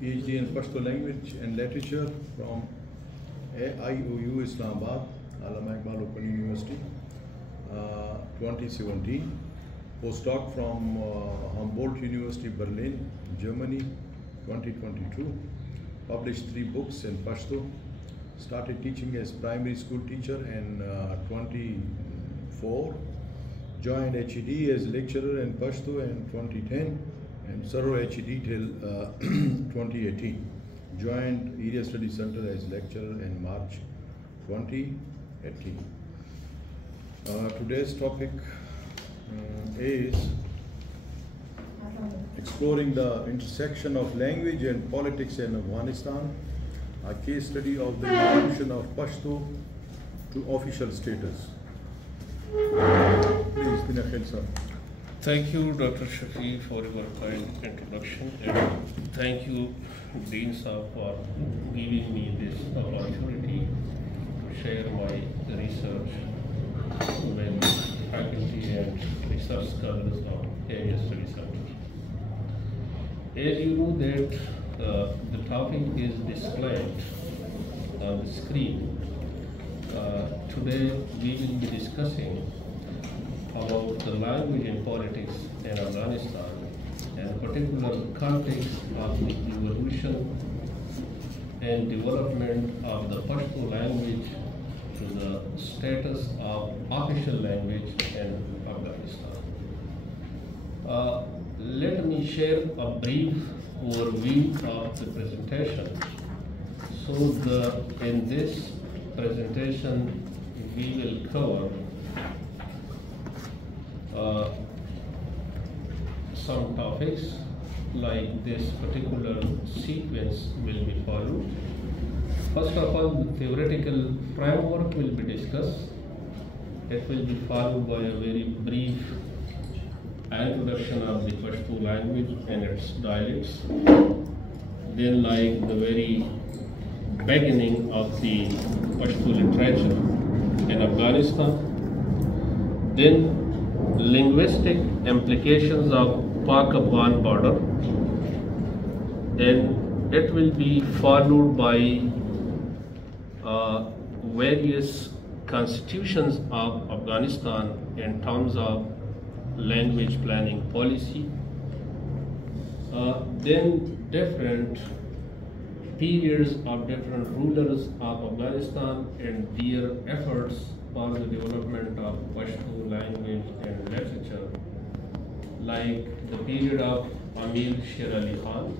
PhD in Pashto Language and Literature from AIOU Islamabad, Allama Iqbal Open University, 2017. Postdoc from Humboldt University, Berlin, Germany, 2022. Published 3 books in Pashto. Started teaching as primary school teacher in 24. Joined HED as lecturer in Pashto in 2010 and served HED till 2018. Joined Area Study Center as lecturer in March 2018. Today's topic is exploring the intersection of language and politics in Afghanistan, a case study of the evolution of Pashto to official status. Please, DrMADinakhel sir. Thank you, Dr. Shafi, for your kind introduction, and thank you, Dean sir, for giving me this opportunity to share my research with faculty and research scholars of Area Study Center. As you know that the topic is displayed on the screen, today we will be discussing about the language and politics in Afghanistan and the particular context of the evolution and development of the Pashto language to the status of official language in Afghanistan. Let me share a brief overview of the presentation. So in this presentation we will cover some topics, like this particular sequence will be followed. First of all, the theoretical framework will be discussed. It will be followed by a very brief introduction of the Pashto language and its dialects. Then, like the very beginning of the Pashto literature in Afghanistan. Then linguistic implications of Pak-Afghan border, and it will be followed by various constitutions of Afghanistan in terms of language planning policy. Then different periods of different rulers of Afghanistan and their efforts for the development of Pashto language and literature, like the period of Amir Sher Ali Khan,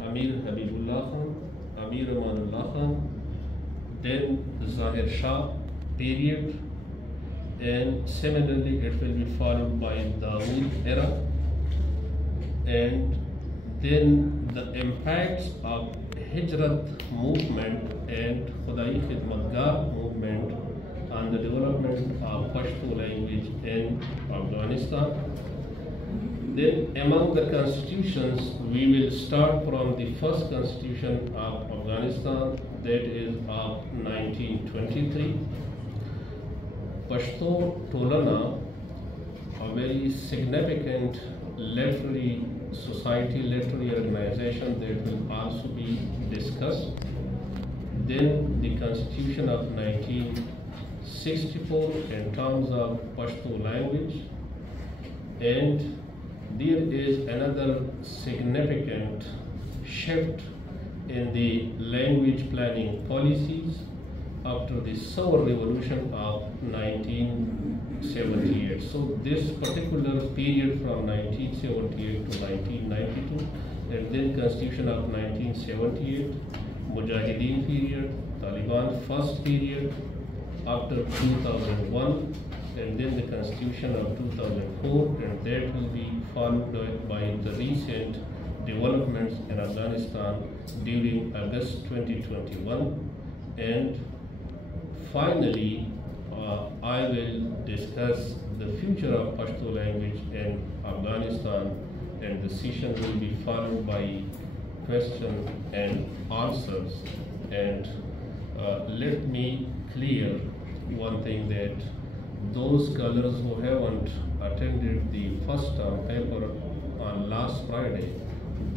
Amir Habibullah Khan, Amir Amanullah Khan, then the Zahir Shah period, and similarly it will be followed by the Dawood era, and then the impacts of Hijrat movement and Khudai Khidmatgar movement on the development of Pashto language in Afghanistan. Then among the constitutions, we will start from the first constitution of Afghanistan, that is of 1923. Pashto Tolana, a very significant literary society, literary organization that will also be discussed. Then the constitution of 1964 in terms of Pashto language, and there is another significant shift in the language planning policies after the Sour Revolution of 1978. So this particular period from 1978 to 1992, and then Constitution of 1978, Mujahideen period, Taliban first period after 2001, and then the Constitution of 2004, and that will be followed by the recent developments in Afghanistan during August 2021, and finally I will discuss the future of Pashto language in Afghanistan, and the session will be followed by questions and answers. And let me clear one thing, that those scholars who haven't attended the first term paper on last Friday,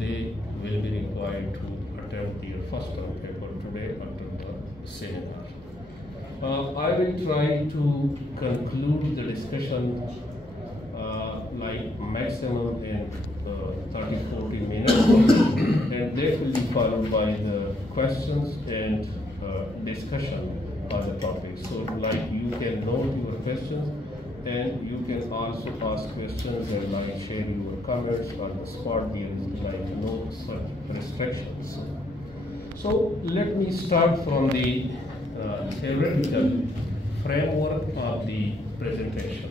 they will be required to attempt their first term paper today after the seminar. I will try to conclude the discussion like maximum in 30-40 minutes, and that will be followed by the questions and discussion on the topic. So like you can note your questions, and you can also ask questions and like share your comments on the spot. There is like no such restrictions. So let me start from the theoretical framework of the presentation.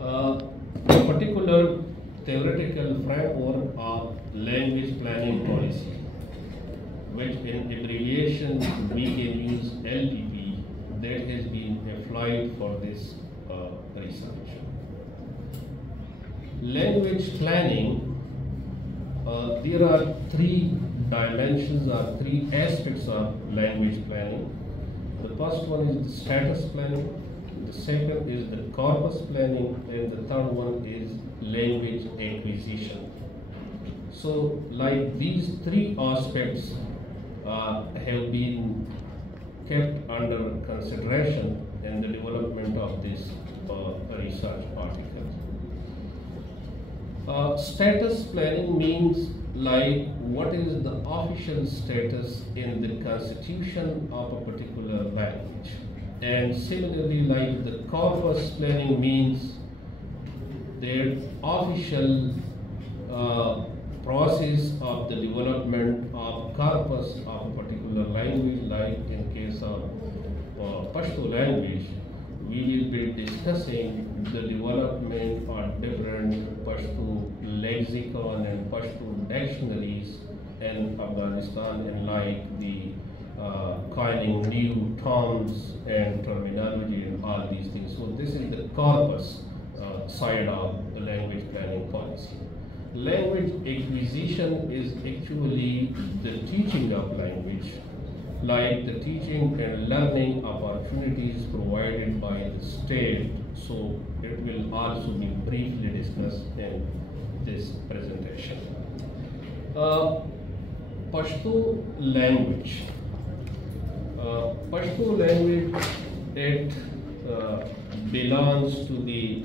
The particular theoretical framework of language planning policy, which in abbreviation we can use LPP, that has been applied for this research. Language planning, there are three dimensions or three aspects of language planning. The first one is the status planning, the second is the corpus planning, and the third one is language acquisition. So like these three aspects have been kept under consideration in the development of this research article. Status planning means like what is the official status in the constitution of a particular language, and similarly like the corpus planning means the official process of the development of corpus of a particular language. Like in case of Pashto language, we will be discussing the development of different Pashto lexicon and Pashto dictionaries in Afghanistan, and like the coining new terms and terminology and all these things. So this is the corpus side of the language planning policy. Language acquisition is actually the teaching of language, like the teaching and learning opportunities provided by the state. So it will also be briefly discussed in this presentation. Pashto language. Pashto language, it belongs to the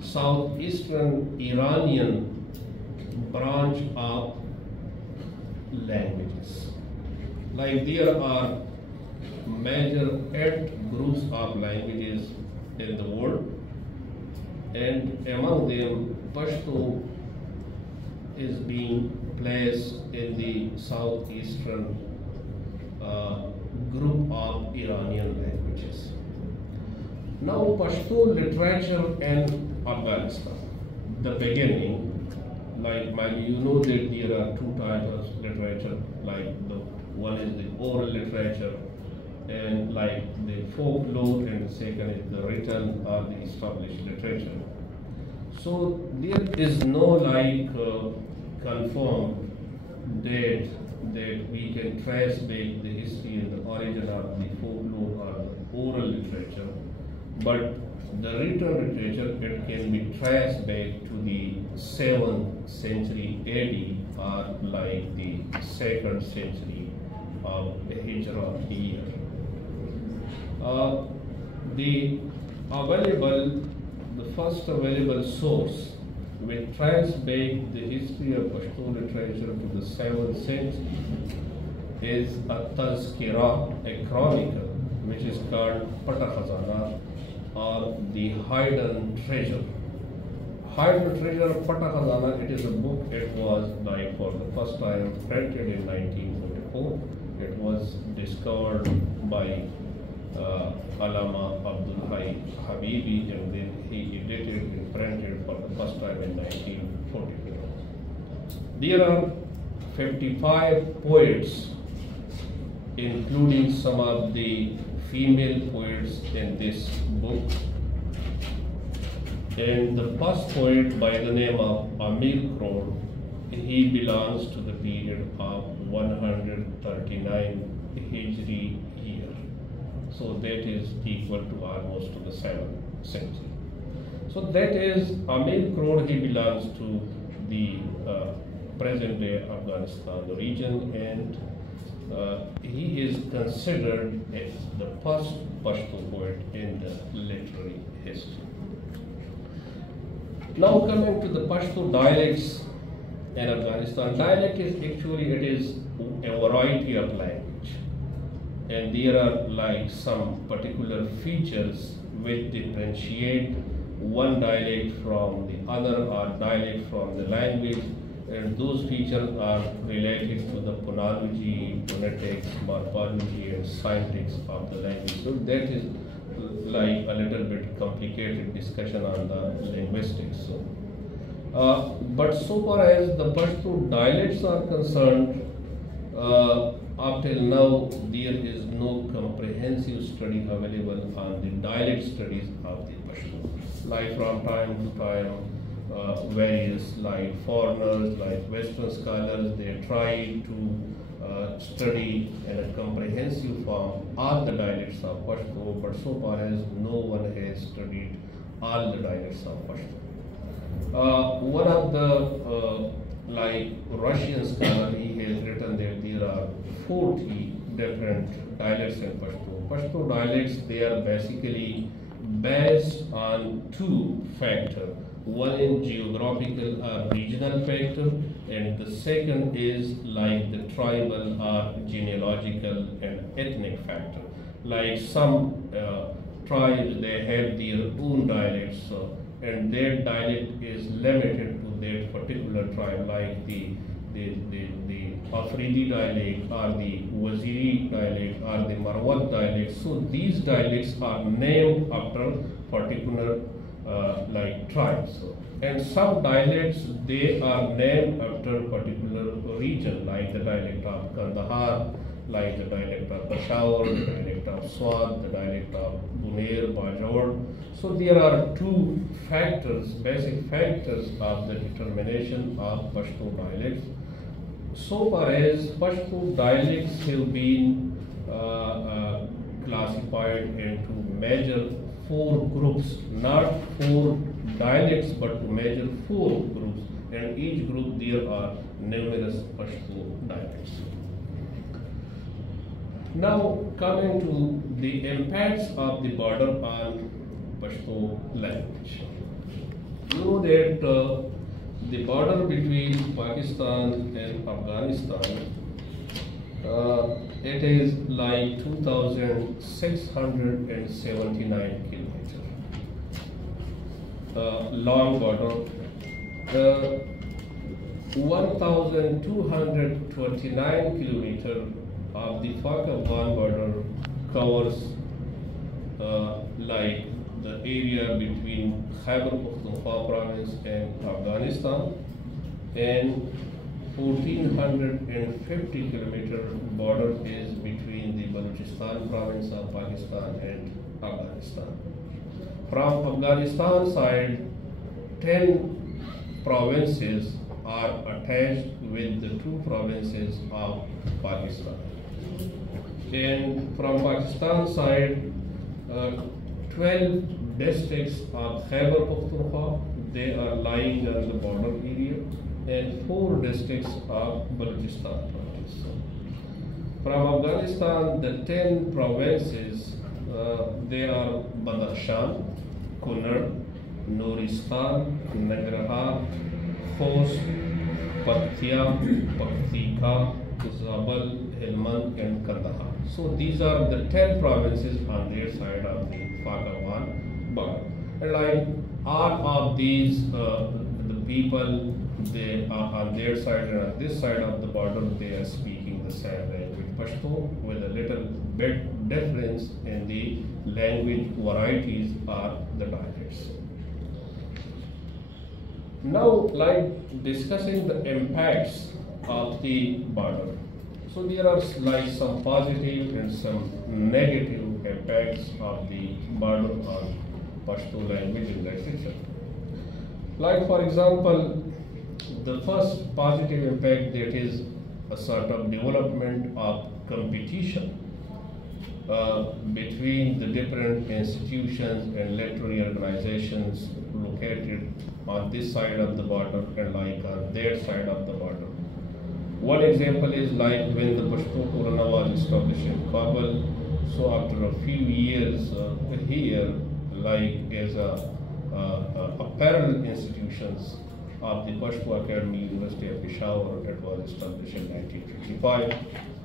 southeastern Iranian branch of languages. Like there are major 8 groups of languages in the world, and among them Pashto is being placed in the southeastern group of Iranian languages. Now Pashto literature in Afghanistan, the beginning, like maybe you know that there are 2 types of literature, like the one is the oral literature and like the folklore, and the second is the written or the established literature. So there is no like confirmed date that we can trace back the history and the origin of the folklore or the oral literature, but the written literature, it can be traced back to the 7th century AD or like the 2nd century of the Hijra year. The first available source which traces back the history of Pashto literature to the 7th century is atASCentre, a chronicle which is called atASCentre, or the hidden treasure. Hidden treasure, atASCentre, it is a book. It was like for the first time printed in 1944. It was discovered by Allama Abdul Habibi, and then he edited and printed for the first time in 1944. There are 55 poets, including some of the female poets in this book. And the first poet, by the name of Amir Kron, he belongs to the period of 139 Hijri year. So that is equal to almost to the 7th century. So that is Amir Kron, he belongs to the present-day Afghanistan region, and he is considered as the first Pashto poet in the literary history. Now coming to the Pashto dialects in Afghanistan. Dialect is actually, it is a variety of language, and there are like some particular features which differentiate one dialect from the other or dialect from the language, and those features are related to the phonology, phonetics, morphology, and syntax of the language. So that is like a little bit complicated discussion on the linguistics. But so far as the Pashto dialects are concerned, up till now there is no comprehensive study available on the dialect studies of the Pashto. Like from time to time, various like foreigners, like Western scholars, they try to study in a comprehensive form all the dialects of Pashto, but so far as no one has studied all the dialects of Pashto. One of the like Russian scholar, he has written that there are 40 different dialects in Pashto. Pashto dialects, they are basically based on two factors. One is geographical or regional factor, and the second is like the tribal or genealogical and ethnic factor. Like some tribes, they have their own dialects, and their dialect is limited to that particular tribe, like the Afridi dialect or the Waziri dialect or the Marwat dialect. So these dialects are named after particular like tribes. And some dialects, they are named after particular region, like the dialect of Kandahar, like the dialect of Peshawar, the dialect of Swat, the dialect of Buner, Bajor. So there are two factors, basic factors of the determination of Pashto dialects. So far as Pashto dialects have been classified into major 4 groups, not 4 dialects, but to measure 4 groups, and each group there are numerous Pashto dialects. Now coming to the impacts of the border on Pashto language. You know that the border between Pakistan and Afghanistan, it is like 2,679 kilometers long border. 1,229 kilometers of the Pak-Afghan border covers like the area between Khyber Pakhtunkhwa province and Afghanistan, and 1,450 kilometer border is between the Balochistan province of Pakistan and Afghanistan. From Afghanistan side, 10 provinces are attached with the 2 provinces of Pakistan. And from Pakistan side, 12 districts of Khyber Pakhtunkhwa, they are lying on the border area, and 4 districts of Balochistan province. From Afghanistan, the 10 provinces, they are Badakhshan, Kunnar, Nuristan, Nangarhar, Khost, Paktia, Paktika, Zabal, Helmand, and Kandahar. So these are the 10 provinces on their side of the Pak-Afghan border. And like all of these, the people, they are on their side, and on this side of the border, they are speaking the same language, Pashto, with a little bit difference in the language varieties or the dialects. Now, like discussing the impacts of the border. So there are like some positive and some negative impacts of the border on Pashto language and literature. Like for example, the first positive impact, that is a sort of development of competition between the different institutions and literary organizations located on this side of the border and like on their side of the border. One example is like when the Pashto Purana was established in Kabul. So after a few years here, like as a parallel institutions of the Pashto Academy, University of Peshawar, it was established in 1955.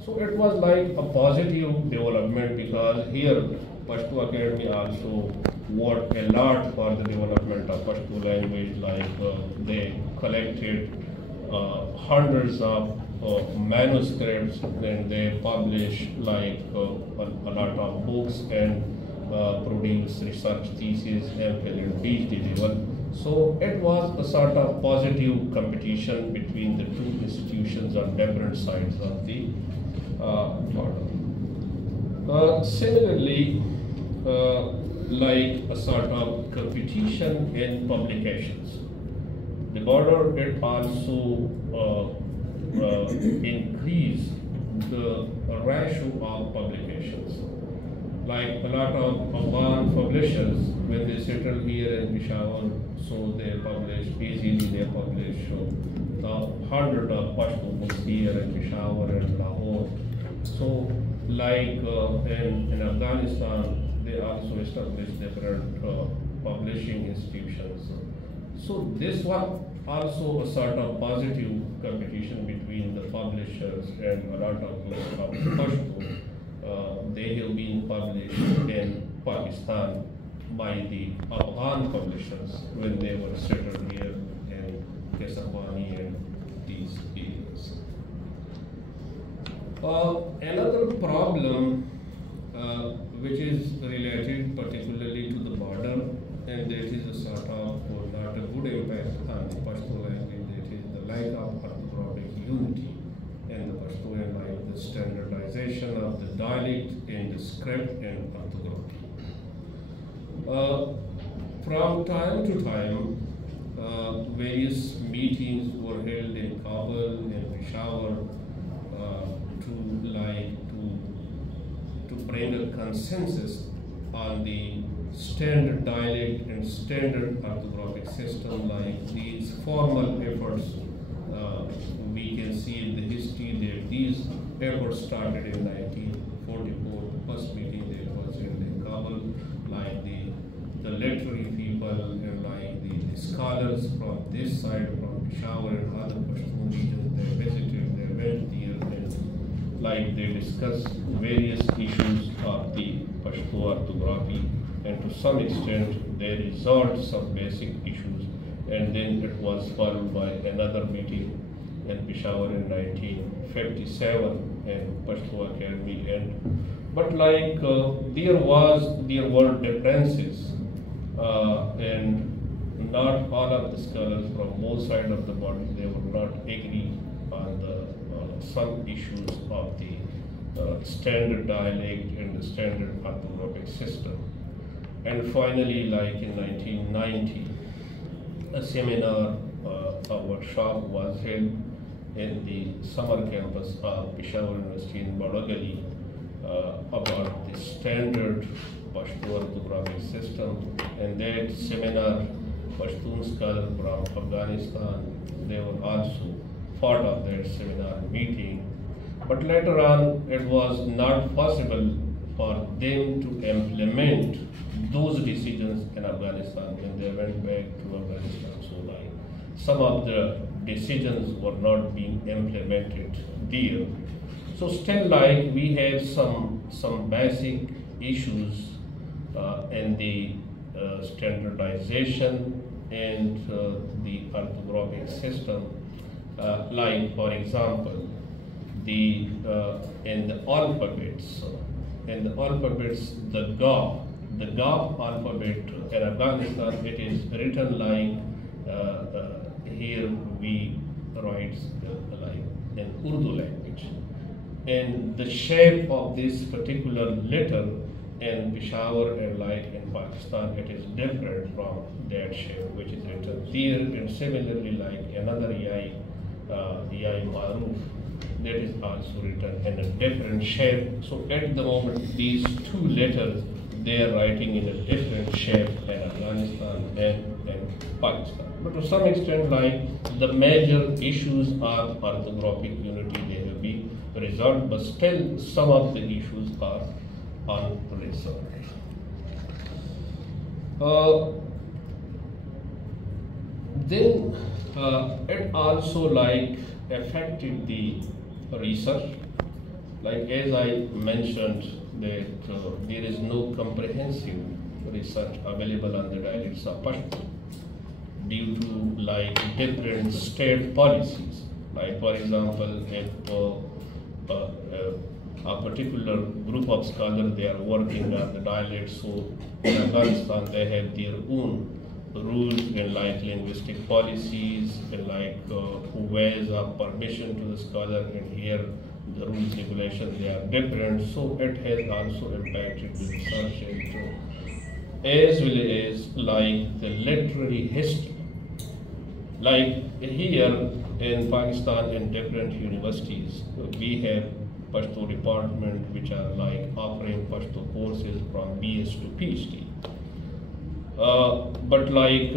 So it was like a positive development because here Pashto Academy also worked a lot for the development of Pashto language, like they collected hundreds of manuscripts, and they published like a lot of books and produced research theses, MPhil and PhD level. So it was a sort of positive competition between the two institutions on different sides of the border. Similarly, like a sort of competition in publications. The border, it also increased the ratio of publications. Like a lot of Afghan publishers, when they settle here in Peshawar, so they publish, easily they publish the hundred of Pashto books here in Peshawar and Lahore. So like in Afghanistan, they also established different publishing institutions. So this was also a sort of positive competition between the publishers, and a lot of books of Pashto they have been published in Pakistan by the Afghan publishers when they were settled here in Kesawani and these areas. Another problem which is related particularly to the border, and that is a sort of not a good impact on the Pashto language, that is the lack of orthographic unity in the Pashto, and like the standardization of the dialect in the script and orthography. From time to time, various meetings were held in Kabul and Peshawar to bring a consensus on the standard dialect and standard orthographic system. Like these formal efforts, we can see in the history that these efforts started in 1944. First meeting that was held in Kabul, like the literary people and like the scholars from this side, from Peshawar and other Pashtun regions, they visited, they went there, and like they discussed various issues of the Pashto orthography, and to some extent they resolved some basic issues, and then it was followed by another meeting in Peshawar in 1957 in Pashto Academy. And but like there were differences, and not all of the scholars from both sides of the border, they would not agree on the some issues of the standard dialect and the standard orthographic system. And finally, like in 1990, a seminar, a workshop was held in the summer campus of Peshawar University in Badagali about the standard Pashto orthographic system. And that seminar, Pashtun scholars from Afghanistan, they were also part of that seminar meeting. But later on, it was not possible for them to implement those decisions in Afghanistan when they went back to Afghanistan. So like some of the decisions were not being implemented there. So still like we have some basic issues in the standardization and the orthographic system. Like for example, the in the alphabets, the Gaf alphabet in Afghanistan, it is written like here we write like in Urdu language, and the shape of this particular letter in Peshawar and like in Pakistan, it is different from that shape which is written here. And similarly, like another EI Ya Maruf, that is also written in a different shape. So at the moment, these two letters, they are writing in a different shape in Afghanistan and Pakistan. But to some extent, like the major issues of orthographic unity, they have been resolved, but still some of the issues are unresolved. Then it also like affected the research. Like as I mentioned that there is no comprehensive research available on the dialects of Pashto due to like different state policies. Like for example, if a particular group of scholars they are working on the dialects, so in Afghanistan they have their own rules and like linguistic policies and like ways of permission to the scholar, and here the rules regulations they are different, so it has also impacted the research as well as like the literary history. Like here in Pakistan in different universities we have Pashto department which are like offering Pashto courses from BS to PhD. But like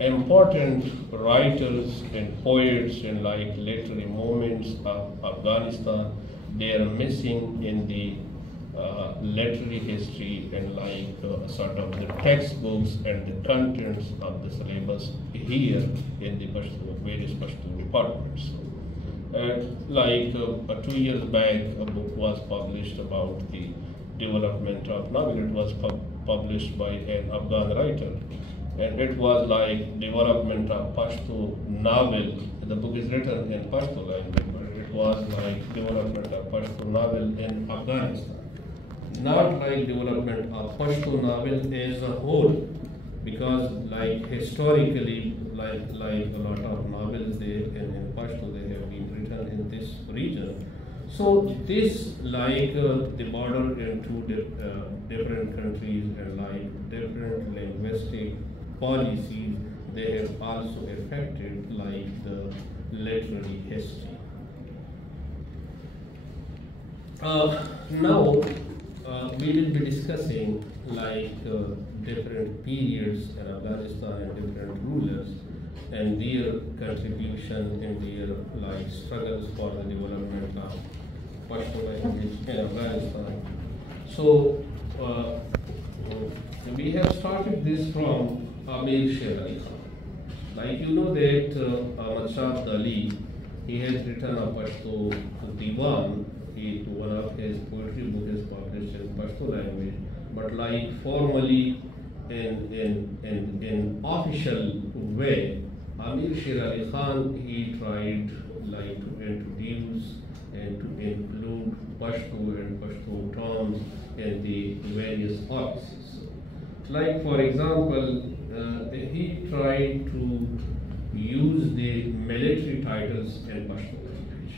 important writers and poets and like literary moments of Afghanistan, they are missing in the literary history and like sort of the textbooks and the contents of the syllabus here in the various Pashto departments. Like 2 years back, a book was published about the development of novel. It was published by an Afghan writer, and it was like development of Pashto novel. The book is written in Pashto language, but it was like development of Pashto novel in Afghanistan. Not like development of Pashto novel as a whole, because like historically, like a lot of novels they in Pashto they have been written in this region. So this like the border in two different countries and like different linguistic policies, they have also affected like the literary history. Now we will be discussing like different periods in Afghanistan and different rulers and their contribution and their like struggles for the development of Pashto language in Afghanistan. So we have started this from Amir Sher Ali Khan. Like you know that Ahmad Shah Ali, he has written a Pashto Diwan. One of his poetry book is published in Pashto language, but like formally in official way, Amir Sher Ali Khan he tried like to introduce and to include Pashto and Pashto terms in the various offices. Like for example, he tried to use the military titles in Pashto language,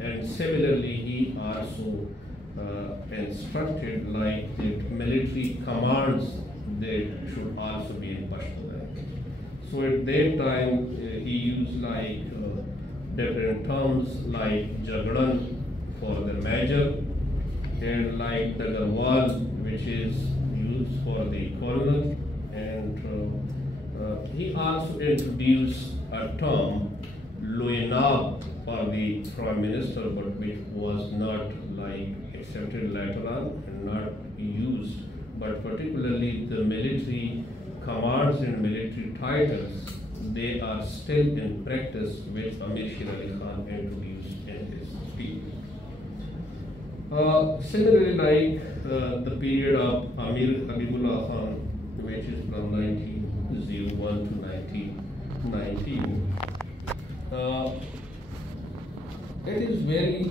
and similarly he also instructed like the military commands that should also be in Pashto language. So at that time he used like different terms like Jagdan for the major, and like the Garwal which is used for the colonel, and he also introduced a term Loyenab for the prime minister, but which was not like accepted later on and not used, but particularly the military commands and military titles, they are still in practice, which Amir Sher Ali Khan introduced in his speech. Similarly, like the period of Amir Habibullah Khan, which is from 1901 to 1919, it is very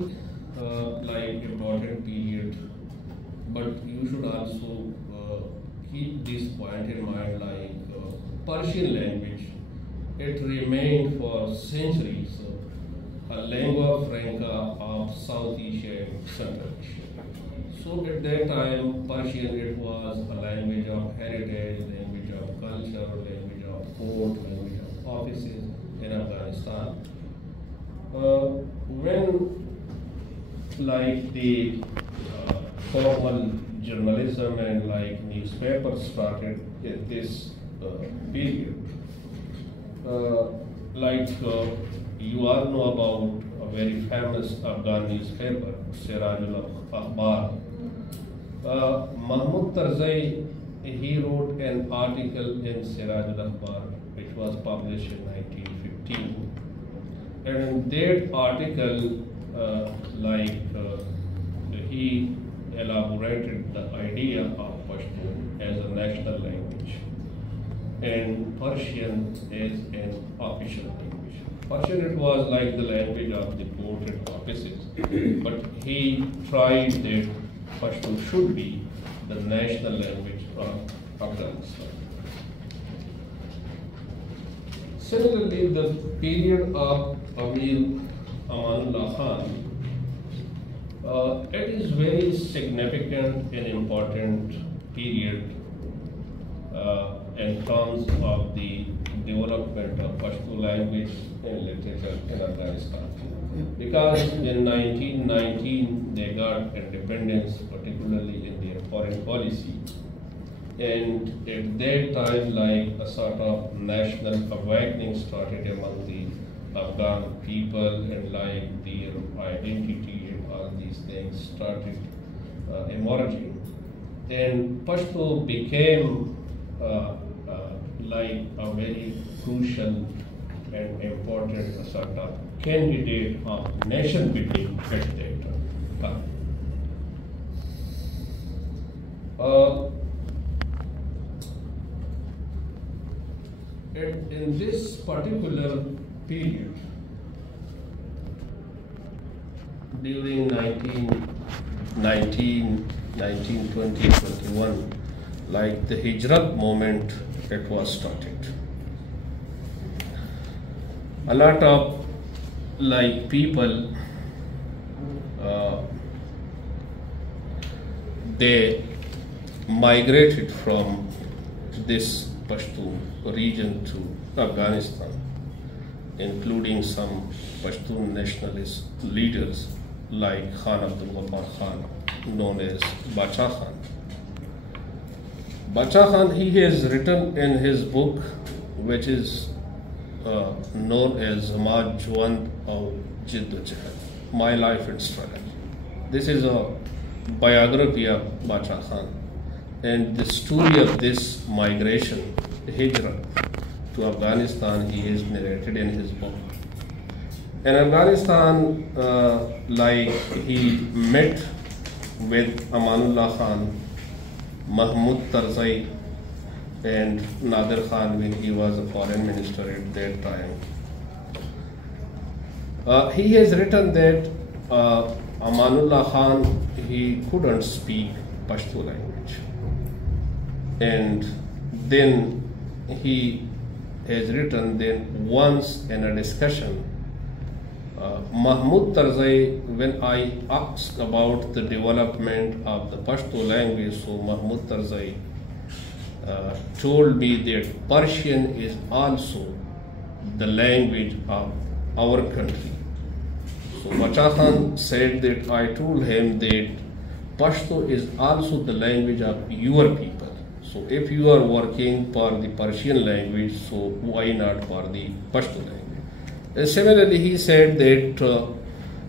like important period, but you should also keep this point in mind, like Persian language, it remained for centuries a lingua franca of South Asia and Central Asia. So at that time, Persian it was a language of heritage, language of culture, language of court, language of offices in Afghanistan. When like the formal journalism and like newspapers started in this period, you all know about a very famous Afghan newspaper, Sirajul Akhbar. Mahmoud Tarzai, he wrote an article in Sirajul Akhbar, which was published in 1915. And in that article, he elaborated the idea of Pashtun as a national language and Persian as an official language. Persian, it was like the language of the port and offices, but he tried that Pashtun should be the national language of Afghanistan. Similarly, the period of Amir Amanullah Khan, it is very significant and important period in terms of the development of Pashto language and literature in Afghanistan. Because in 1919 they got independence, particularly in their foreign policy. And at that time, like a sort of national awakening started among the Afghan people, and like their identity and all these things started emerging. And Pashto became like a very crucial and important sort of candidate of nation building at that time. In this particular period, during 1920, 21, like the Hijrat movement, it was started. A lot of like people, they migrated from this Pashtun region to Afghanistan, including some Pashtun nationalist leaders like Khan Abdul Ghaffar Khan, known as Bacha Khan. Bacha Khan, he has written in his book, which is known as Zamad Jwand of Jiddojahad, My Life and Struggle. This is a biography of Bacha Khan, and the story of this migration, Hijra, to Afghanistan, he has narrated in his book. In Afghanistan, like he met with Amanullah Khan, Mahmoud Tarzai, and Nadir Khan when he was a foreign minister at that time. He has written that Amanullah Khan, he couldn't speak Pashto language. And then he has written that once in a discussion, Mahmoud Tarzai, when I asked about the development of the Pashto language, so Mahmoud Tarzai told me that Persian is also the language of our country. So Bacha Khan said that I told him that Pashto is also the language of your people. So if you are working for the Persian language, so why not for the Pashto language? And similarly, he said that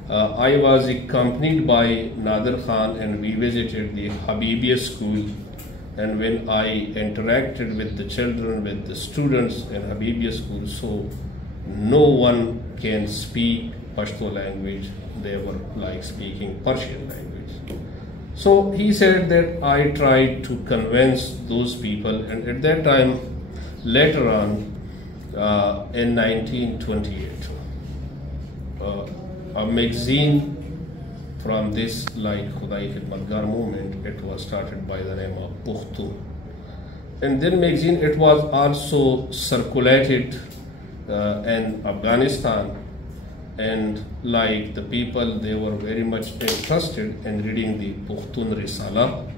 I was accompanied by Nadir Khan and we visited the Habibia school. And when I interacted with the children, with the students in Habibia school, so no one can speak Pashto language. They were like speaking Persian language. So he said that I tried to convince those people, and at that time, later on, in 1928, a magazine from this like Khudai Khidmatgar movement, it was started by the name of Pukhtu. And then magazine, it was also circulated in Afghanistan, and like the people, they were very much interested in reading the Pushtun Risala.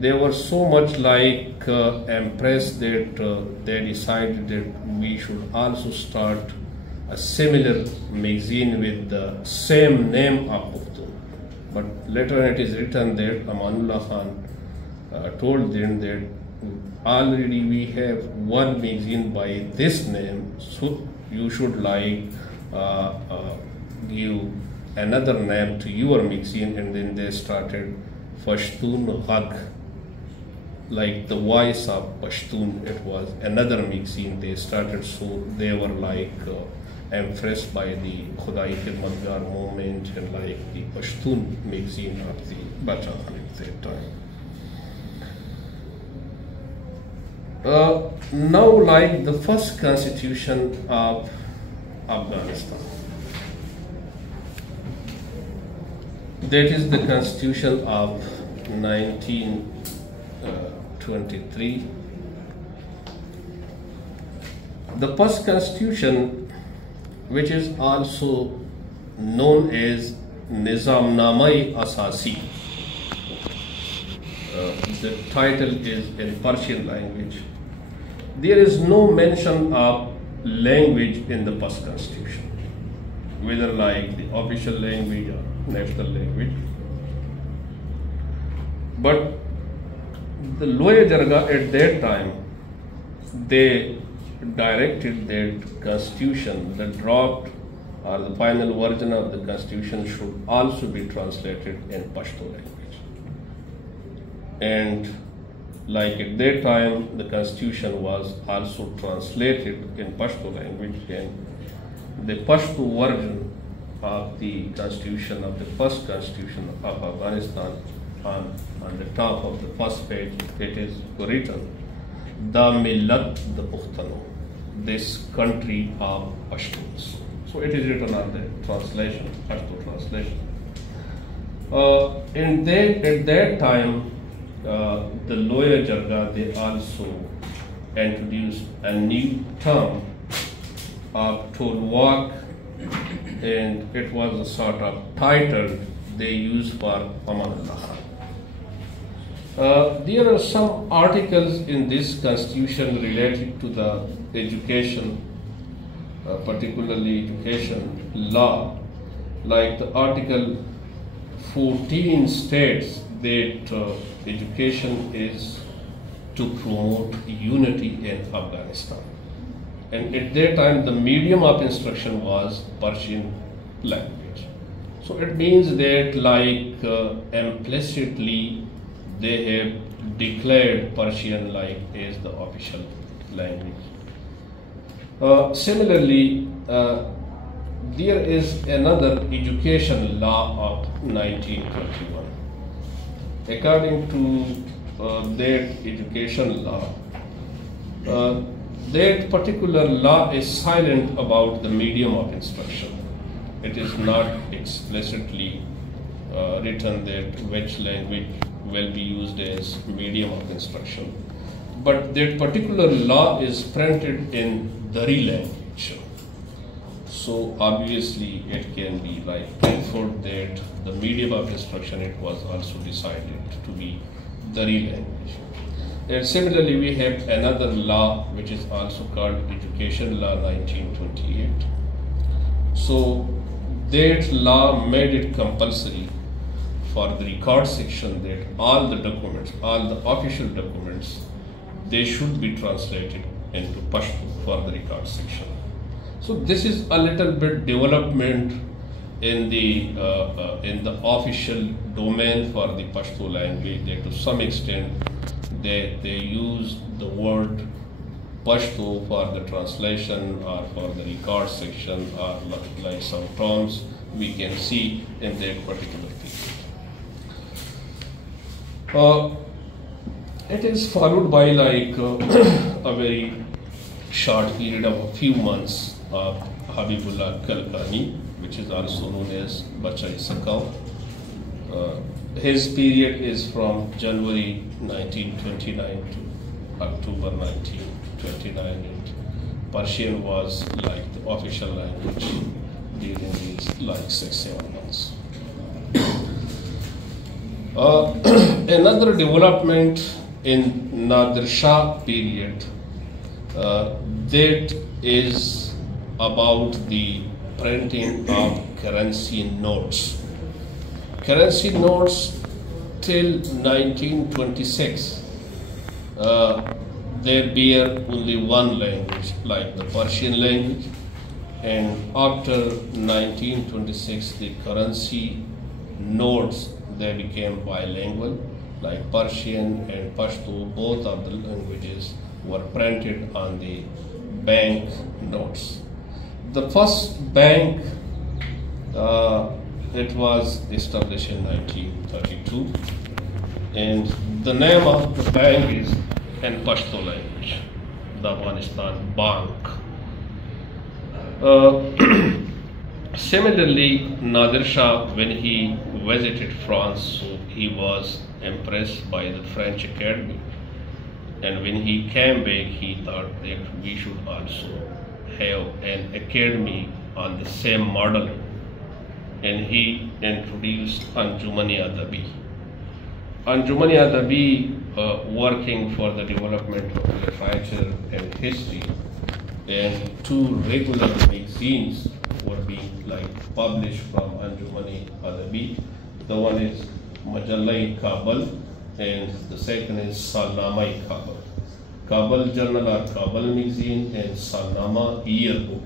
They were so much like impressed that they decided that we should also start a similar magazine with the same name of Pashto. But later it is written that Amanullah Khan told them that already we have one magazine by this name, so you should give another name to your magazine, and then they started Pashtun Ghag, like the voice of Pashtun. It was another magazine they started, so they were impressed by the Khudai Khidmatgar movement and like the Pashtun magazine of the Bacha Khan at that time. Now, like the first constitution of Afghanistan, that is the constitution of 1923. The first constitution, which is also known as Nizamnamai Asasi. The title is in Persian language. There is no mention of language in the first constitution, whether like the official language or national language. But the Loya Jarga at that time, they directed that constitution, the draft or the final version of the constitution should also be translated in Pashto language. And like at that time, the constitution was also translated in Pashto language, and the Pashto version of the constitution, of the first constitution of Afghanistan, on the top of the first page, it is written, Da Millat the Pukhtano, this country of Pashtuns. So it is written on the translation, Pashto translation. At that time, the Loya Jarga, they also introduced a new term of Tolwak, and it was a sort of title they used for Amanullah Khan. There are some articles in this constitution related to the education, particularly education law, like the Article 14 states that education is to promote unity in Afghanistan. And at that time, the medium of instruction was Persian language. So it means that implicitly they have declared Persian as the official language. Similarly, there is another education law of 1921. According to that education law, that particular law is silent about the medium of instruction. It is not explicitly written that which language will be used as medium of instruction. But that particular law is printed in Dari language. So obviously it can be inferred that the medium of instruction, it was also decided to be Dari language. And similarly, we have another law which is also called Education Law 1928. So that law made it compulsory for the record section that all the documents, all the official documents, they should be translated into Pashto for the record section. So this is a little bit development in the official domain for the Pashto language. That to some extent they use the word Pashto for the translation or for the record section, or like some terms we can see in that particular thing. It is followed by a very short period of a few months of Habibullah Kalkani, which is also known as Bacha Sakau. His period is from January 1929 to October 1929, and Persian was the official language during these 6-7 months. Another development in Nadir Shah period, that is about the printing of currency notes. Currency notes till 1926, they bear only one language, like the Persian language, and after 1926, the currency notes, they became bilingual, like Persian and Pashto, both of the languages were printed on the bank notes. The first bank, it was established in 1932, and the name of the bank is in Pashto language, the Afghanistan Bank. Similarly, Nadir Shah, when he visited France, so he was impressed by the French Academy, and when he came back, he thought that we should also have an academy on the same model, and he introduced Anjuman-e-Adabi. Anjuman-e-Adabi, working for the development of literature and history, and two regular magazines were being published from Anjuman-e-Adabi. The one is Majalla-e-Kabul, and the second is Salnama-e-Kabul. Kabul Journal or Kabul magazine and Salnama yearbook.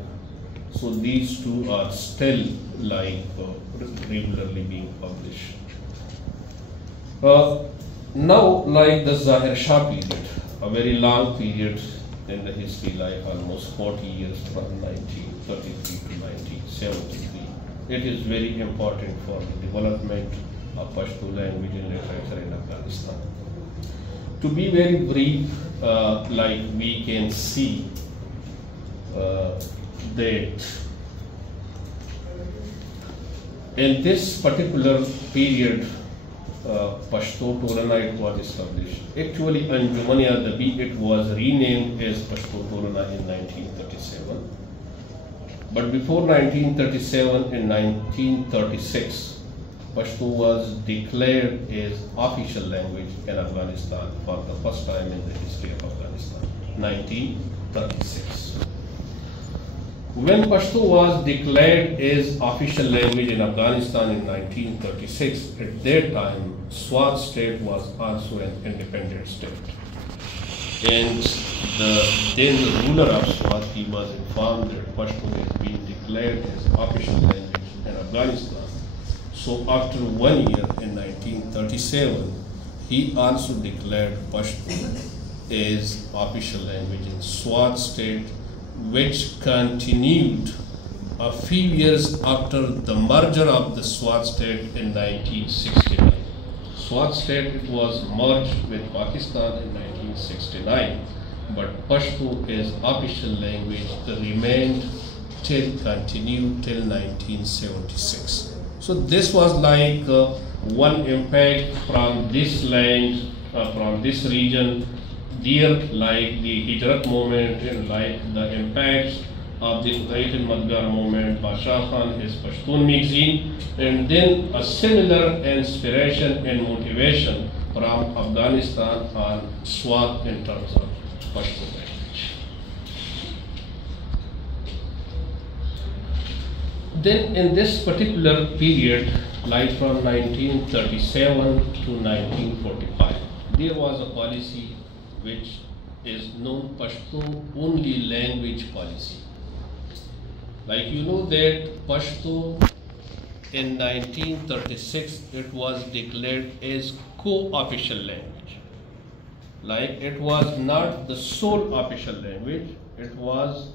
So these two are still regularly being published. Now, like the Zahir Shah period, a very long period in the history, like almost 40 years from 1933 to 1973. It is very important for the development of Pashto language and literature in Afghanistan. To be very brief, we can see that in this particular period, Pashto Torana it was established. Actually, Anjuman-e-Adabi, it was renamed as Pashto Torana in 1937. But before 1937, in 1936, Pashto was declared as official language in Afghanistan for the first time in the history of Afghanistan, 1936. When Pashto was declared as official language in Afghanistan in 1936, at that time, Swat state was also an independent state. And then the ruler of Swat, he was informed that Pashto is being declared as official language in Afghanistan. So after 1 year in 1937, he also declared Pashto as official language in Swat state, which continued a few years after the merger of the Swat state in 1969. Swat state was merged with Pakistan in 1969, but Pashto as official language remained continued till 1976. So this was one impact from this land, from this region, there like the Hijrat movement and like the impacts of the Madgar movement, Basha Khan, his Pashtun magazine, and then a similar inspiration and motivation from Afghanistan on Swat in terms of Pashtun language. Then in this particular period, like from 1937 to 1945, there was a policy which is known Pashto only language policy. Like you know that Pashto in 1936, it was declared as co-official language. Like it was not the sole official language, it was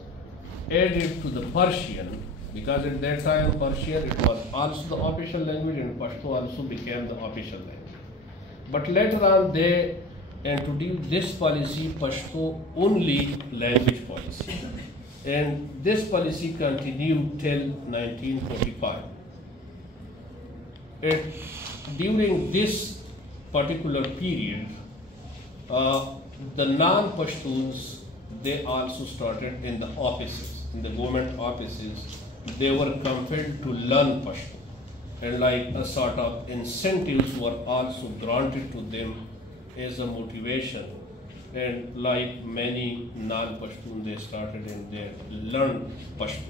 added to the Persian, because at that time Persian, it was also the official language and Pashto also became the official language. But later on they introduced this policy, Pashto only language policy. And this policy continued till 1945. During this particular period, the non-Pashtuns, they also started in the offices, in the government offices, they were compelled to learn Pashto. And like a sort of incentives were also granted to them as a motivation and like many non-Pashtun, they started and they learned Pashtun.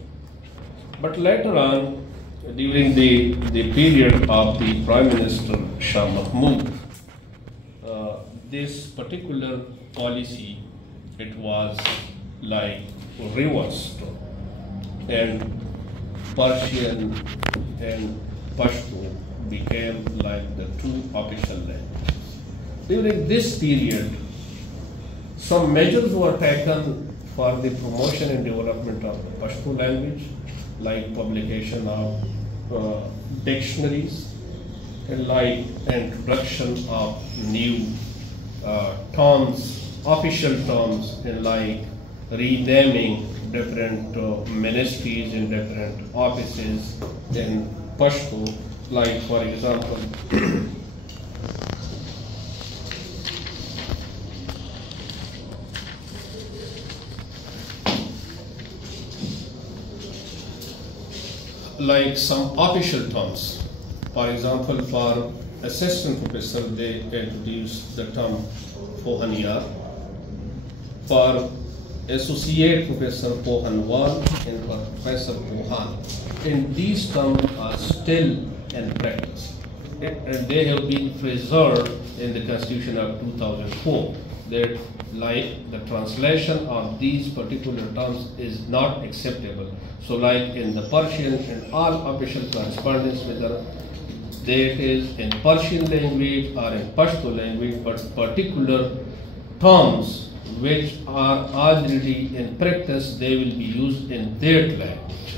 But later on, during the period of the Prime Minister Shah Mahmud, this particular policy, it was like reversed, and Persian and Pashto became like the two official languages. During this period, some measures were taken for the promotion and development of the Pashto language, like publication of dictionaries, and like introduction of new terms, official terms, and like renaming different ministries and different offices in Pashto, like for example, like some official terms. For example, for assistant professor, they introduced the term Pohaniyar. For associate professor, Pohanwal, and for professor, Pohan. And these terms are still in practice. And they have been preserved in the Constitution of 2004. That like the translation of these particular terms is not acceptable. So like in the Persian and all official correspondence, whether that is in Persian language or in Pashto language, but particular terms which are already in practice, they will be used in that language.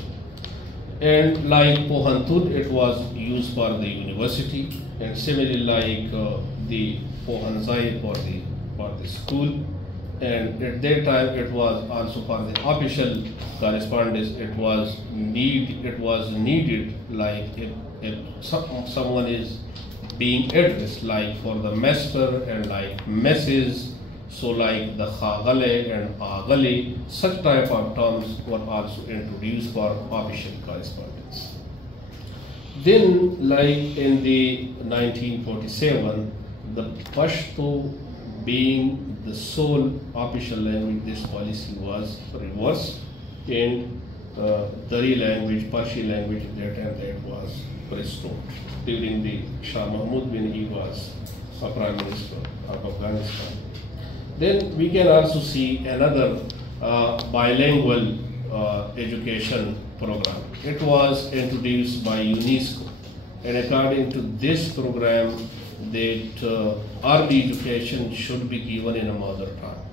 And like Pohantud, it was used for the university, and similarly like the Pohanzai for the school. And at that time, it was also for the official correspondence. It was needed like if someone is being addressed, like for the master and like message. So like the Khagale and Agale, such type of terms were also introduced for official correspondence. Then like in the 1947, the Pashto being the sole official language, this policy was reversed, and Dari language, Persian language at that time, that was restored during the Shah Mahmud when he was a Prime Minister of Afghanistan. Then we can also see another bilingual education program. It was introduced by UNESCO, and according to this program, that early education should be given in a mother tongue.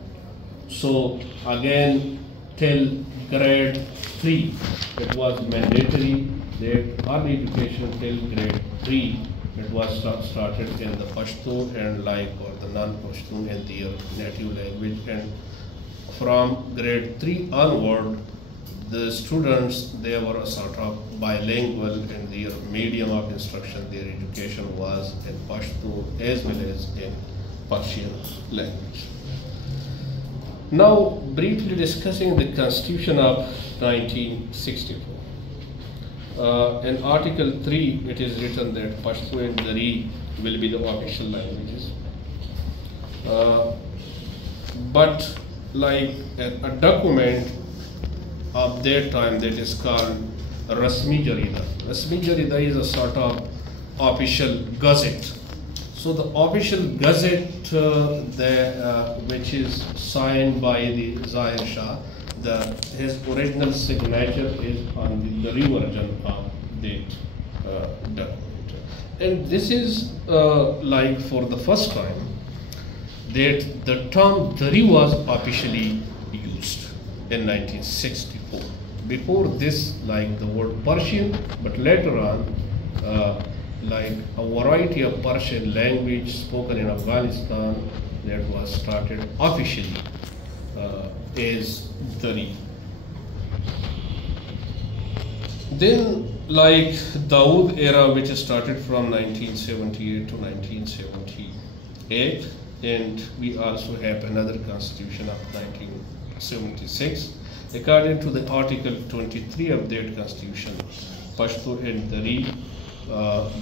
So again, till grade 3, it was mandatory that early education till grade 3, it was started in the Pashto and like or the non-Pashto in their native language, and from grade 3 onward, the students, they were a sort of bilingual in their medium of instruction. Their education was in Pashto as well as in Persian language. Now, briefly discussing the Constitution of 1964. In Article 3, it is written that Pashto and Dari will be the official languages. But like a document of that time that is called Rasmi Jarida. Rasmi Jarida is a sort of official gazette. So the official gazette which is signed by the Zahir Shah, his original signature is on the Dari version of that document. And this is like for the first time that the term Dari was officially used in 1964. Before this, like the word Persian, but later on, like a variety of Persian language spoken in Afghanistan that was started officially is Dari. Then like Dawood era, which started from 1978 to 1978, and we also have another constitution of 1976. According to the Article 23 of that constitution, Pashto and Dari,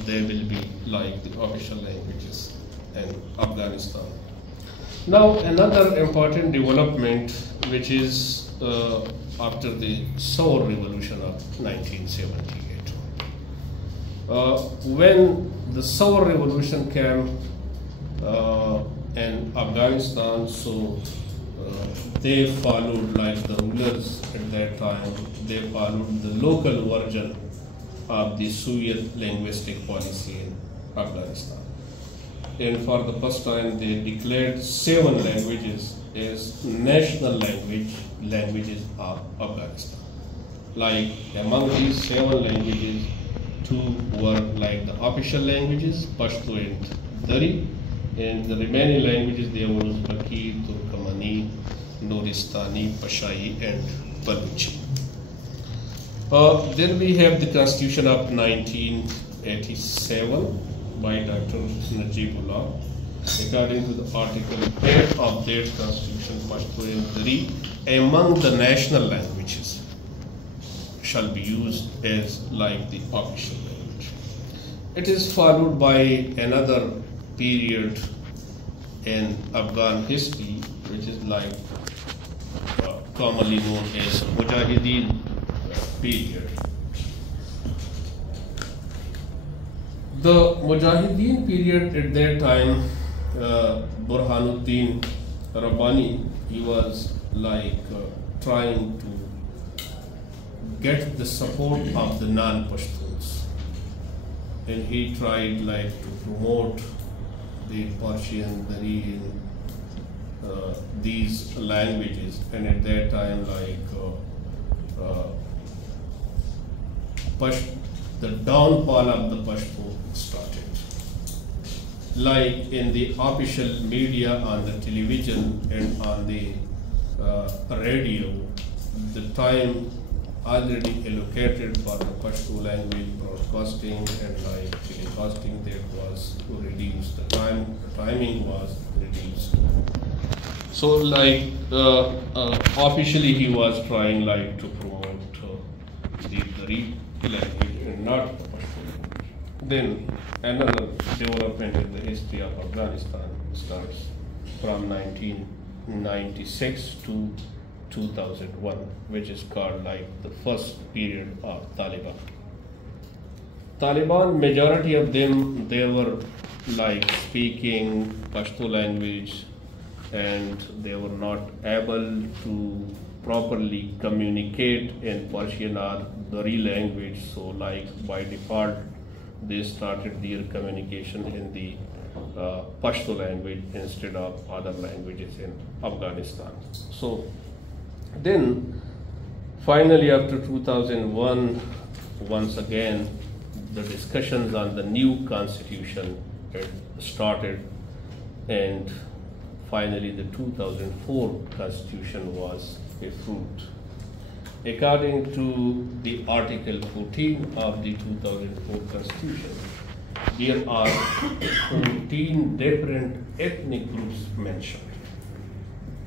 they will be like the official languages in Afghanistan. Now another important development, which is after the Saur Revolution of 1978. When the Saur Revolution came in Afghanistan, so they followed, like the rulers at that time, they followed the local version of the Soviet linguistic policy in Afghanistan. And for the first time, they declared 7 languages as national languages of Afghanistan. Like among these 7 languages, 2 were like the official languages, Pashto and Dari, and the remaining languages there were Uzbeki, Turkmeni, Nuristani, Pashai, and Baluchi. Then we have the Constitution of 1987 by Dr. Najibullah. According to the Article 8 of that Constitution, Pashto and Dari among the national languages shall be used as like the official language. It is followed by another period in Afghan history, which is like commonly known as Mujahideen period. The Mujahideen period at that time, Burhanuddin Rabbani, he was like trying to get the support of the non-Pashtuns, and he tried like to promote the Persian, Dari, these languages, and at that time like the downfall of the Pashto started. Like in the official media, on the television and on the radio, the time already allocated for the Pashto language broadcasting and like telecasting, that was reduced. The timing was reduced. So like officially he was trying like to promote the Dari language and not the Pashto language. Then another development in the history of Afghanistan starts from 1996 to 2001, which is called like the first period of Taliban. Taliban, majority of them, they were like speaking Pashto language, and they were not able to properly communicate in Persian or Dari language. So like by default, they started their communication in the Pashto language instead of other languages in Afghanistan. So then finally after 2001, once again, the discussions on the new constitution had started, and finally the 2004 constitution was approved. According to the Article 14 of the 2004 constitution, there are 14 different ethnic groups mentioned.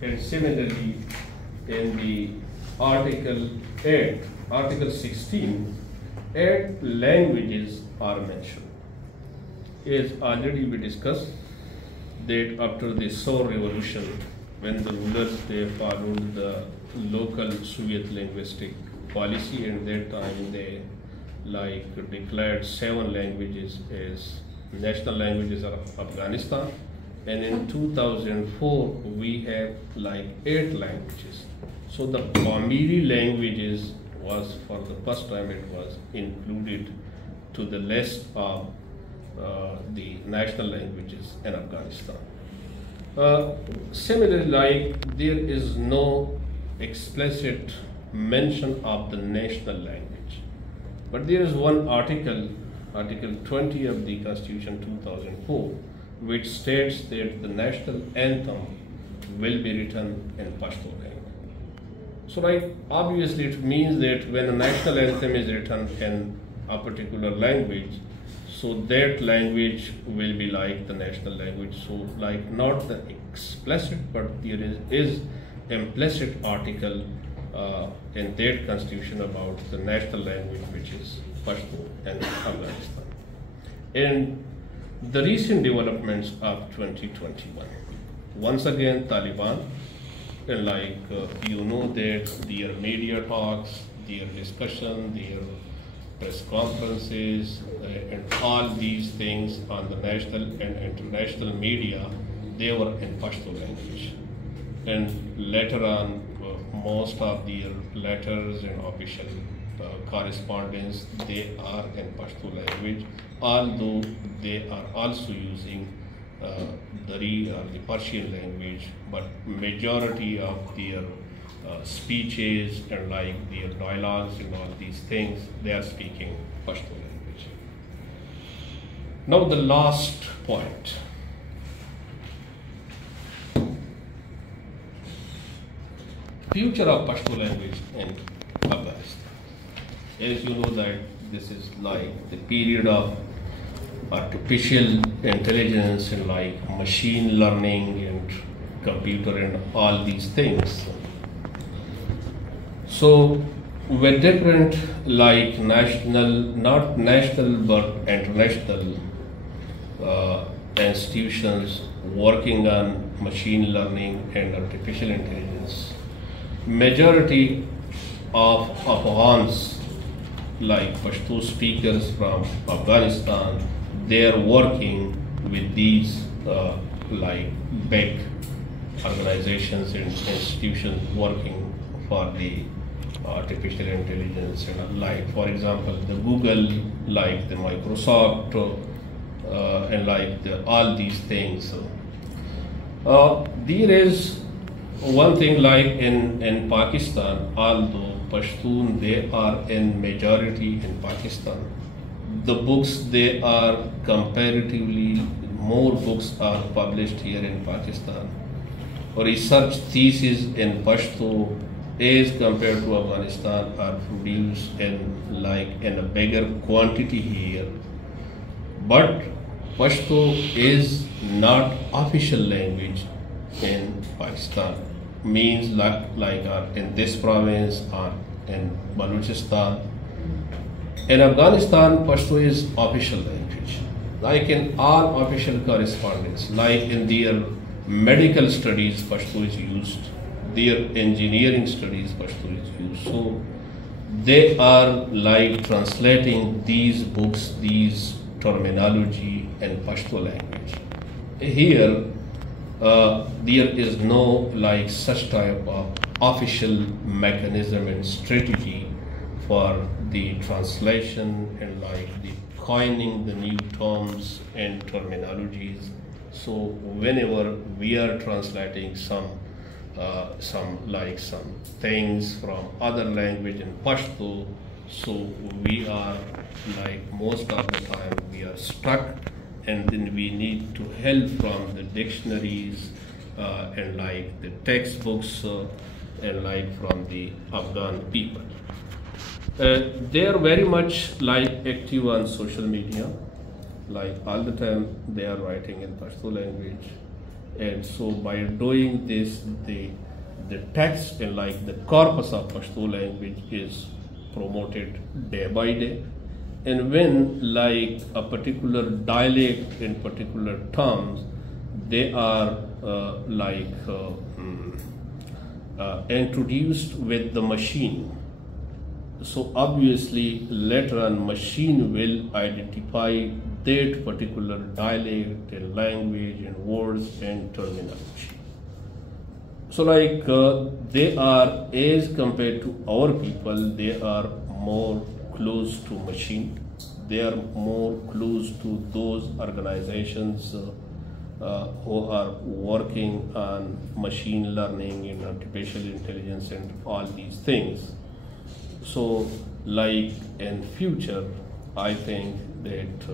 And similarly, in the Article 16, 8 languages are mentioned. As already we discussed, that after the Saur Revolution, when the rulers, they followed the local Soviet linguistic policy, and that time they like declared 7 languages as national languages of Afghanistan, and in 2004 we have like 8 languages. So the Pamiri languages was, for the first time, it was included to the list of the national languages in Afghanistan. Similarly, like there is no explicit mention of the national language, but there is one article, Article 20 of the Constitution 2004, which states that the national anthem will be written in Pashto language. So like obviously it means that when a national anthem is written in a particular language, so that language will be like the national language. So like not the explicit, but there is implicit article in that constitution about the national language, which is Pashto in Afghanistan. In the recent developments of 2021, once again Taliban, and you know that their media talks, their discussion, their press conferences, and all these things on the national and international media, they were in Pashto language. And later on, most of their letters and official correspondence, they are in Pashto language, although they are also using Dari or the Persian language, but majority of their speeches and their dialogues and all these things, they are speaking Pashto language. Now the last point. Future of Pashto language in Afghanistan. As you know that this is the period of artificial intelligence and machine learning and computer and all these things. So with different not national but international institutions working on machine learning and artificial intelligence, majority of Afghans, Pashto speakers from Afghanistan, they are working with these big organizations and institutions working for the artificial intelligence, and for example the Google, the Microsoft, and all these things. There is one thing in Pakistan, although Pashtun, they are in majority in Pakistan, the books, they are comparatively more books are published here in Pakistan. Research theses in Pashto as compared to Afghanistan are produced in a bigger quantity here. But Pashto is not official language in Pakistan. Means in this province or in Balochistan. In Afghanistan, Pashto is official language. In all official correspondence, in their medical studies, Pashto is used. Their engineering studies, Pashto is used. So they are translating these books, these terminology in Pashto language. Here, there is no such type of official mechanism and strategy for the translation and the coining the new terms and terminologies. So whenever we are translating some things from other language in Pashto, so we are most of the time we are stuck, and then we need to help from the dictionaries and the textbooks and from the Afghan people. They are very much active on social media. All the time they are writing in Pashto language, and so by doing this, the text and the corpus of Pashto language is promoted day by day. And when a particular dialect in particular terms, they are introduced with the machine. So obviously later on machine will identify that particular dialect and language and words and terminology. So they are, as compared to our people, they are more close to machine. They are more close to those organizations who are working on machine learning and artificial intelligence and all these things. So in future, I think that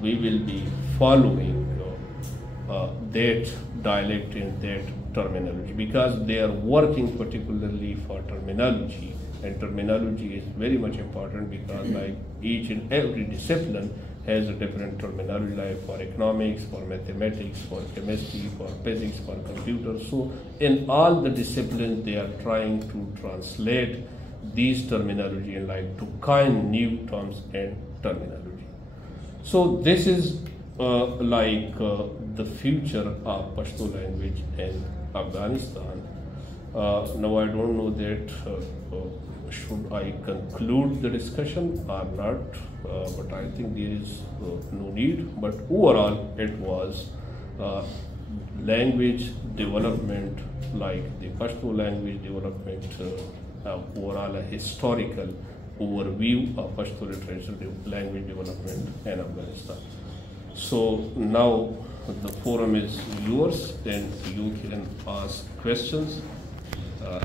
we will be following that dialect and that terminology, because they are working particularly for terminology, and terminology is very much important because each and every discipline has a different terminology, for economics, for mathematics, for chemistry, for physics, for computers. So in all the disciplines they are trying to translate these terminology and to coin new terms and terminology. So this is the future of Pashto language in Afghanistan. Now I don't know that should I conclude the discussion or not, but I think there is no need. But overall, it was language development, like the Pashto language development, overall a historical overview of Pashto literature language development in Afghanistan. So now the forum is yours, and you can ask questions,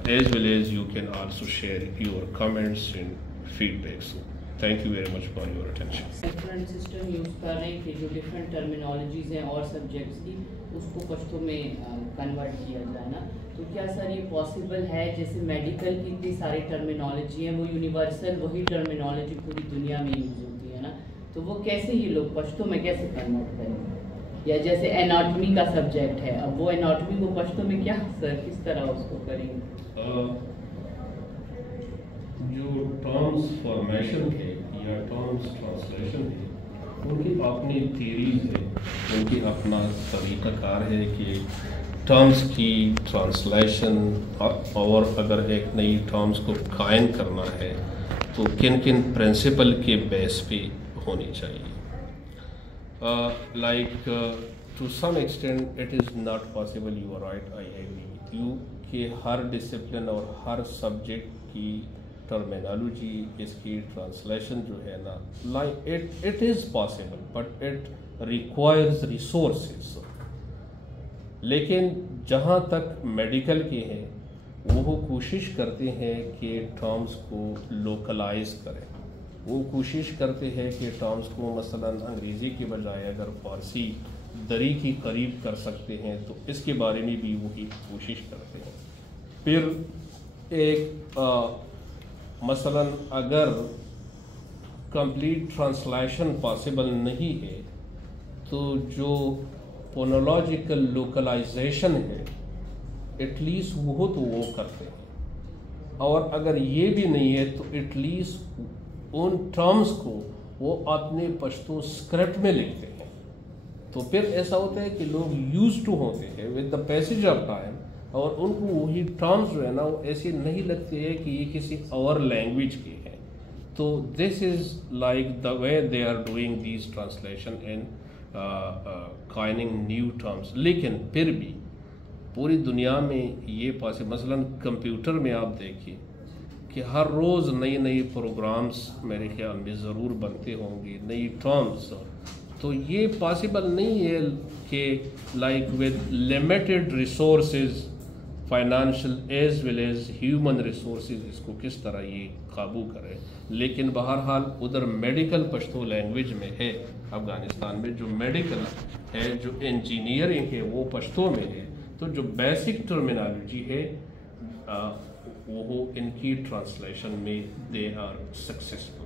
as well as you can also share your comments and feedback. So thank you very much for your attention. Different system use कर रहे हैं कि जो different terminologies हैं और subjects की उसको पश्तो में कन्वर्ट किया जाए ना, तो क्या सर ये पॉसिबल है? जैसे मेडिकल की इतनी सारी टर्मिनोलॉजी है, वो यूनिवर्सल वही टर्मिनोलॉजी पूरी दुनिया में यूज़ होती है ना, तो वो कैसे ये लोग पश्तो में कैसे कन्वर्ट करेंगे? या जैसे एनाटॉमी का सब्जेक्ट है, अब वो एनाटॉमी को पश्तो में क्या सर किस तरह उसको करेंगे? जो टर्म्स फॉर्मेशन है या टर्म्स ट्रांसलेशन है, उनकी अपनी थीरीज है, उनकी अपना तरीक़ाकार है कि टर्म्स की ट्रांसलेशन, और अगर एक नई टर्म्स को कायम करना है तो किन किन प्रिंसिपल के बेस पे होनी चाहिए. To some extent it is not possible, you are right, I agree with you, कि हर डिसिप्लिन और हर सब्जेक्ट की टर्मिनोलॉजी, इसकी ट्रांसलेशन जो है ना, it is possible but it requires resources. लेकिन जहाँ तक मेडिकल के हैं वो कोशिश करते हैं कि टर्म्स को लोकलाइज करें, वो कोशिश करते हैं कि टर्म्स को मसलन अंग्रेज़ी के बजाय अगर फ़ारसी दरी की करीब कर सकते हैं तो इसके बारे में भी वही कोशिश करते हैं. फिर एक मसलन अगर कंप्लीट ट्रांसलेशन पॉसिबल नहीं है तो जो फोनोलॉजिकल लोकलाइजेशन है एटलीस्ट वो तो वो करते हैं, और अगर ये भी नहीं है तो एटलीस्ट उन टर्म्स को वो अपने पश्तो स्क्रिप्ट में लिखते हैं. तो फिर ऐसा होता है कि लोग यूज टू होते हैं with the passage of time, और उनको वही टर्म्स जो है ना वो ऐसे नहीं लगते हैं कि ये किसी और लैंग्वेज के हैं. तो this is like the way they are doing these translation in coining new terms. लेकिन फिर भी पूरी दुनिया में ये पॉसिबल, मसलन कंप्यूटर में आप देखिए कि हर रोज़ नई नई प्रोग्राम्स मेरे ख्याल में ज़रूर बनते होंगे, नई टर्म्स. तो ये पॉसिबल नहीं है कि like with limited resources, financial as well as human resources, इसको किस तरह ये काबू करें. लेकिन बहरहाल उधर मेडिकल पश्तो लैंग्वेज में है, अफ़गानिस्तान में जो मेडिकल है, जो इंजीनियरिंग है वो पश्तो में है. तो जो बेसिक टर्मिनोलॉजी है वो इनकी ट्रांसलेशन में दे आर सक्सेसफुल.